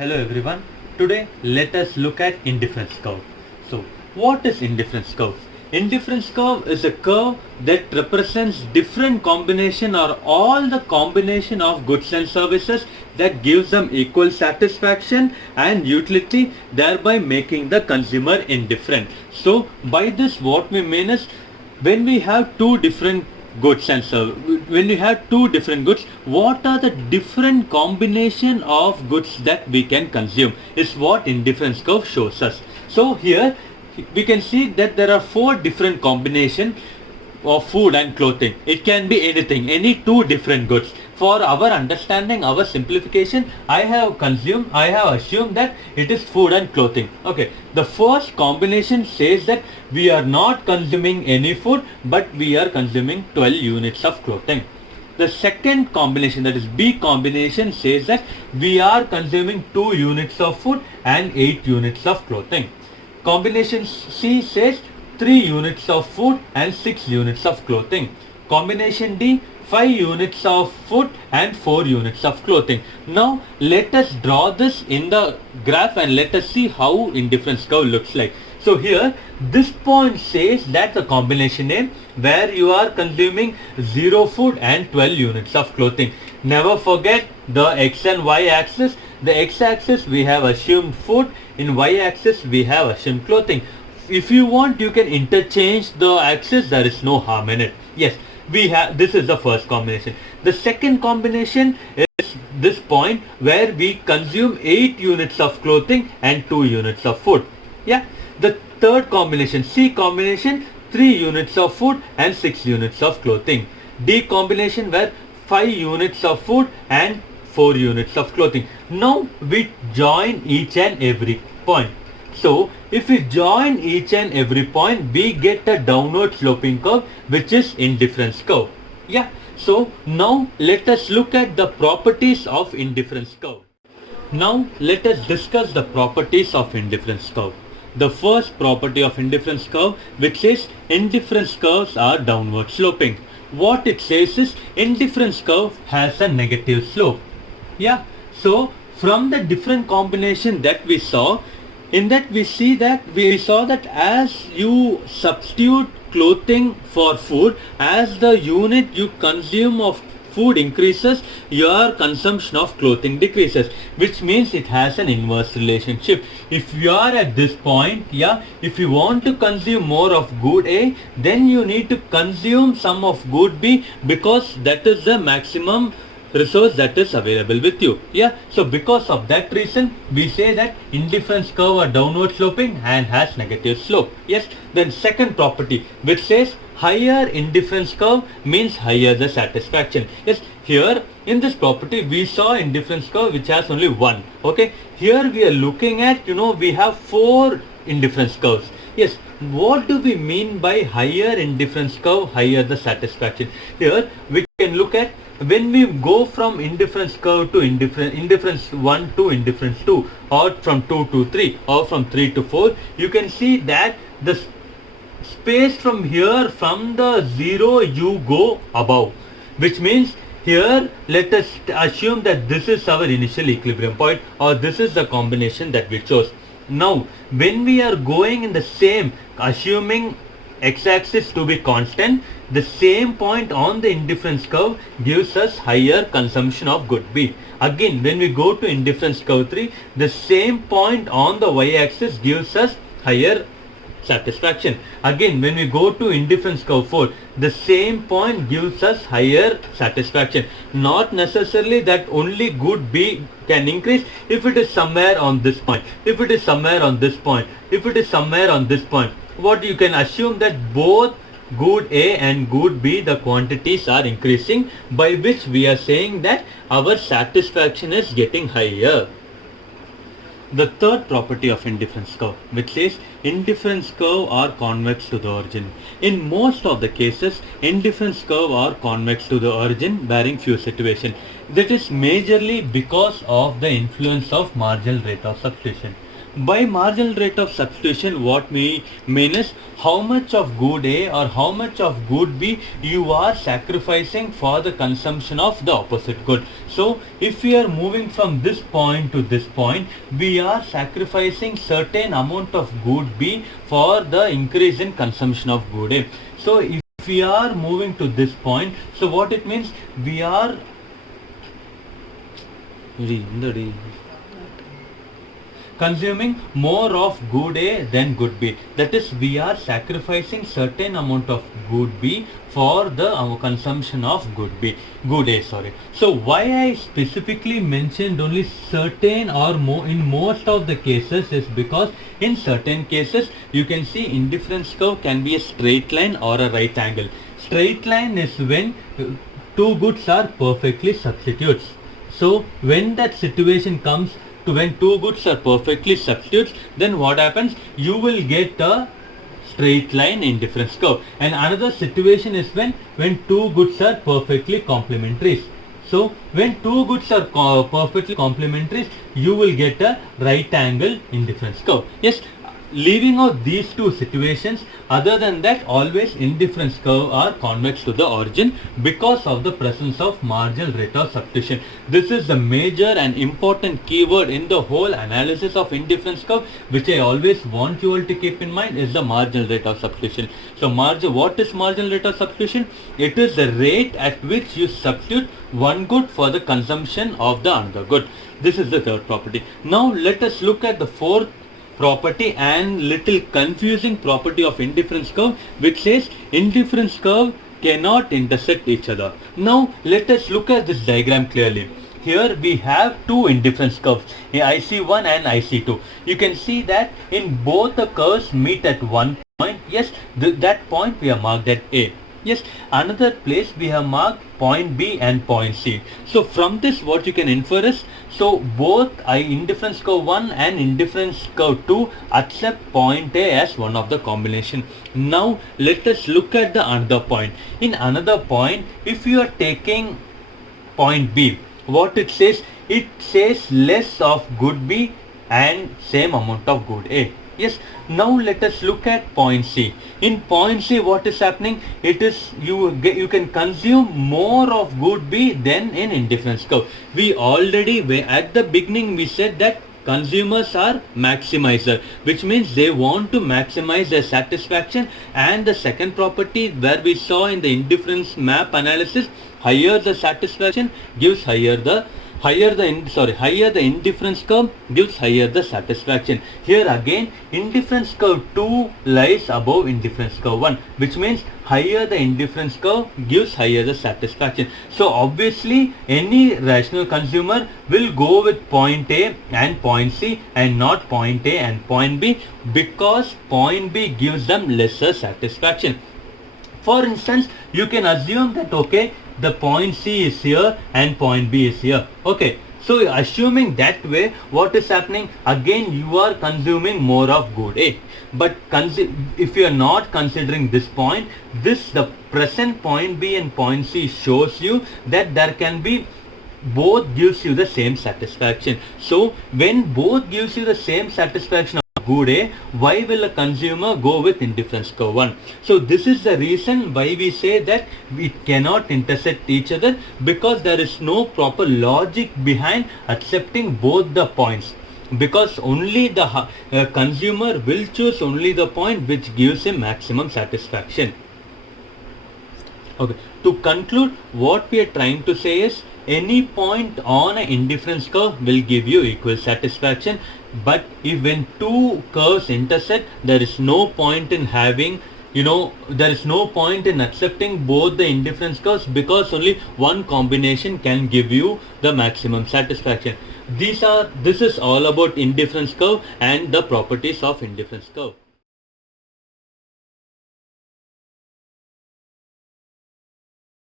Hello everyone. Today let us look at indifference curve. So what is indifference curve? Indifference curve is a curve that represents different combination or all the combination of goods and services that gives them equal satisfaction and utility, thereby making the consumer indifferent. So by this what we mean is, when we have two different goods and when we have two different goods, what are the different combination of goods that we can consume is what indifference curve shows us. So here we can see that there are four different combination of food and clothing. It can be anything, any two different goods. For our understanding, our simplification, I have assumed that it is food and clothing. Okay, the first combination says that we are not consuming any food, but we are consuming 12 units of clothing. The second combination, that is B combination, says that we are consuming 2 units of food and 8 units of clothing. Combination C says 3 units of food and 6 units of clothing. Combination D, 5 units of food and 4 units of clothing. Now let us draw this in the graph and let us see how indifference curve looks like. So here this point says that the combination A, where you are consuming 0 food and 12 units of clothing. Never forget the x and y axis. The x axis we have assumed food, in y axis we have assumed clothing. If you want, you can interchange the axis, there is no harm in it. Yes, we have, this is the first combination. The second combination is this point where we consume 8 units of clothing and 2 units of food. Yeah, the third combination, C combination, 3 units of food and 6 units of clothing. D combination, where 5 units of food and 4 units of clothing. Now we join each and every point. So if we join each and every point, we get a downward sloping curve, which is indifference curve. Yeah. So now let us look at the properties of indifference curve. Now let us discuss the properties of indifference curve. The first property of indifference curve, which says indifference curves are downward sloping. What it says is indifference curve has a negative slope. Yeah. So from the different combination that we saw, in that we saw that as you substitute clothing for food, as the unit you consume of food increases, your consumption of clothing decreases, which means it has an inverse relationship. If you are at this point, yeah, if you want to consume more of good A, then you need to consume some of good B, because that is the maximum resource that is available with you. Yeah, so because of that reason, we say that indifference curve are downward sloping and has negative slope. Yes. Then second property, which says higher indifference curve means higher the satisfaction. Yes, here in this property we saw indifference curve which has only one. Okay, here we are looking at, we have 4 indifference curves. Yes, what do we mean by higher indifference curve, higher the satisfaction? Here we can look at, when we go from indifference curve to indifference 1 to indifference 2, or from 2 to 3, or from 3 to 4, you can see that the space from here, from the 0 you go above, which means here let us assume that this is our initial equilibrium point, or this is the combination that we chose. Now when we are going in the same, assuming x-axis to be constant, the same point on the indifference curve gives us higher consumption of good B. Again, when we go to indifference curve 3, the same point on the y-axis gives us higher satisfaction. Again, when we go to indifference curve 4, the same point gives us higher satisfaction. Not necessarily that only good B can increase. If it is somewhere on this point, if it is somewhere on this point, if it is somewhere on this point, what you can assume that both good A and good B, the quantities are increasing, by which we are saying that our satisfaction is getting higher. The third property of indifference curve, which says indifference curve are convex to the origin. In most of the cases, indifference curve are convex to the origin, barring few situations. That is majorly because of the influence of marginal rate of substitution. By marginal rate of substitution, what we mean is how much of good A or how much of good B you are sacrificing for the consumption of the opposite good. So if we are moving from this point to this point, we are sacrificing certain amount of good B for the increase in consumption of good A. So if we are moving to this point, so what it means, we are consuming more of good A than good B. That is, we are sacrificing certain amount of good B for the consumption of good A. So why I specifically mentioned only certain or more in most of the cases is because in certain cases you can see indifference curve can be a straight line or a right angle. Straight line is when two goods are perfectly substitutes. So when that situation comes to when two goods are perfectly substitutes, then what happens? You will get a straight line indifference curve. And another situation is when two goods are perfectly complementary. So when two goods are perfectly complementary, you will get a right angle indifference curve. Yes, leaving out these two situations, other than that, always indifference curve are convex to the origin because of the presence of marginal rate of substitution. This is the major and important keyword in the whole analysis of indifference curve, which I always want you all to keep in mind, is the marginal rate of substitution. So what is marginal rate of substitution? It is the rate at which you substitute one good for the consumption of the another good. This is the third property. Now let us look at the fourth property and little confusing property of indifference curve, which says indifference curve cannot intersect each other. Now let us look at this diagram clearly. Here we have two indifference curves, IC1 and IC2. You can see that in both the curves meet at one point. Yes, that point we have marked at A. Yes, another place we have marked point B and point C. So from this what you can infer is, so both indifference curve 1 and indifference curve 2 accept point A as one of the combination. Now let us look at the another point. In another point, if you are taking point B, what it says less of good B and same amount of good A. Yes, now let us look at point C. In point C, what is happening? It is you can consume more of good B than in indifference curve. We already at the beginning we said that consumers are maximizer, which means they want to maximize their satisfaction. And the second property where we saw in the indifference map analysis, higher the satisfaction gives higher the indifference curve gives higher the satisfaction. Here again, indifference curve 2 lies above indifference curve 1, which means higher the indifference curve gives higher the satisfaction. So obviously any rational consumer will go with point A and point C and not point A and point B, because point B gives them lesser satisfaction. For instance, you can assume that okay, the point C is here and point B is here. Okay, so assuming that way, what is happening? Again, you are consuming more of good A. But if you are not considering this point, the present point B and point C shows you that there can be both gives you the same satisfaction. So when both gives you the same satisfaction of good A, why will a consumer go with indifference curve 1? So this is the reason why we say that it cannot intersect each other, because there is no proper logic behind accepting both the points, because only the consumer will choose only the point which gives him maximum satisfaction. Okay, to conclude, what we are trying to say is any point on an indifference curve will give you equal satisfaction. But if when two curves intersect, there is no point in having, there is no point in accepting both the indifference curves, because only one combination can give you the maximum satisfaction. This is all about indifference curve and the properties of indifference curve.